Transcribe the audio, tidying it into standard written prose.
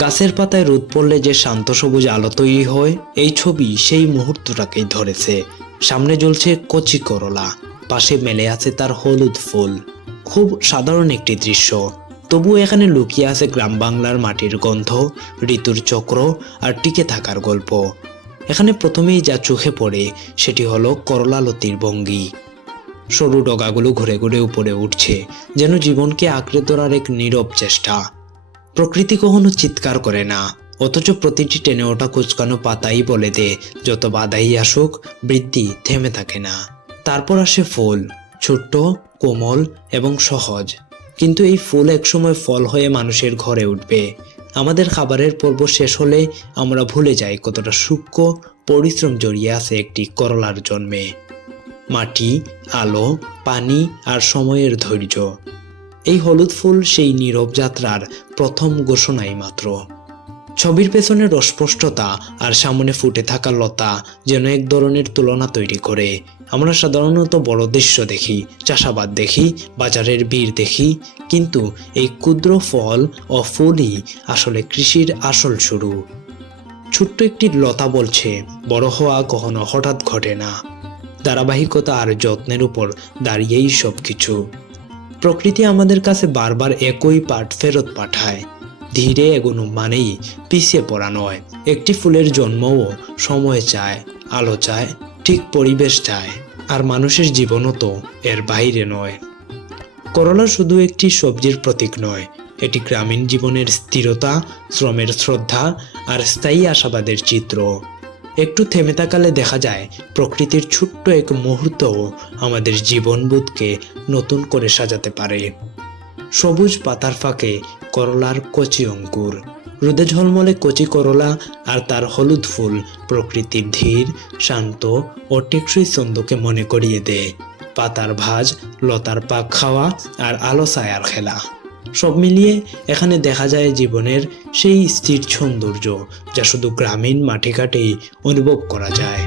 গাছের পাতায় রোদ পড়লে যে শান্ত সবুজ আলো তৈরি হয়, এই ছবি সেই মুহূর্তটাকেই ধরেছে। সামনে জ্বলছে কচি করলা, পাশে মেলে আছে তার হলুদ ফুল। খুব সাধারণ একটি দৃশ্য, তবু এখানে লুকিয়ে আছে গ্রাম বাংলার মাটির গন্ধ, ঋতুর চক্র আর টিকে থাকার গল্প। এখানে প্রথমেই যা চোখে পড়ে সেটি হলো করলা লতির ভঙ্গি। সরু ডগাগুলো ঘুরে ঘুরে উপরে উঠছে, যেন জীবনকে আঁকড়ে ধরার এক নীরব চেষ্টা। প্রকৃতি কখনো চিৎকার করে না, অথচ প্রতিটি টেনে ওঠা কুচকানো পাতাই বলে দে যত বাধাই আসুক বৃদ্ধি থেমে থাকে না। তারপর আসে ফুল, ছোট্ট, কোমল এবং সহজ। কিন্তু এই ফুল একসময় ফল হয়ে মানুষের ঘরে উঠবে। আমাদের খাবারের পর্ব শেষ হলে আমরা ভুলে যাই কতটা সূক্ষ্ম পরিশ্রম জড়িয়ে আছে একটি করলার জন্মে। মাটি, আলো, পানি আর সময়ের ধৈর্য। এই হলুদ ফুল সেই নীরব যাত্রার প্রথম ঘোষণাই মাত্র। ছবির পেছনে অস্পষ্টতা আর সামনে ফুটে থাকা লতা যেন এক ধরনের তুলনা তৈরি করে। আমরা সাধারণত বড় দৃশ্য দেখি, চাষাবাদ দেখি, বাজারের ভিড় দেখি, কিন্তু এই ক্ষুদ্র ফল ও ফুলই আসলে কৃষির আসল শুরু। ছোট্ট একটি লতা বলছে, বড় হওয়া কখনো হঠাৎ ঘটে না, ধারাবাহিকতা আর যত্নের উপর দাঁড়িয়েই সবকিছু। প্রকৃতি আমাদের কাছে বারবার একই পাঠ ফেরত পাঠায়। ধীরে এগোনো মানেই পিছিয়ে পড়া নয়। একটি ফুলের জন্মও সময় চায়, আলো চায়, ঠিক পরিবেশ চায়। আর মানুষের জীবনও তো এর বাইরে নয়। করলা শুধু একটি সবজির প্রতীক নয়, এটি গ্রামীণ জীবনের স্থিরতা, শ্রমের শ্রদ্ধা আর স্থায়ী আশাবাদের চিত্র। একটু থেমে তাকালে দেখা যায় প্রকৃতির ছোট্ট এক মুহূর্তও আমাদের জীবনবোধকে নতুন করে সাজাতে পারে। সবুজ পাতার ফাঁকে করলার কচি অঙ্কুর, রোদে ঝলমলে কচি করলা আর তার হলুদ ফুল প্রকৃতির ধীর, শান্ত ও টেকসই ছন্দকে মনে করিয়ে দেয়। পাতার ভাঁজ, লতার পাক খাওয়া আর আলো ছায়ার খেলা, সব মিলিয়ে এখানে দেখা যায় জীবনের সেই স্থির সৌন্দর্য যা শুধু গ্রামীণ মাটিঘাটেই অনুভব করা যায়।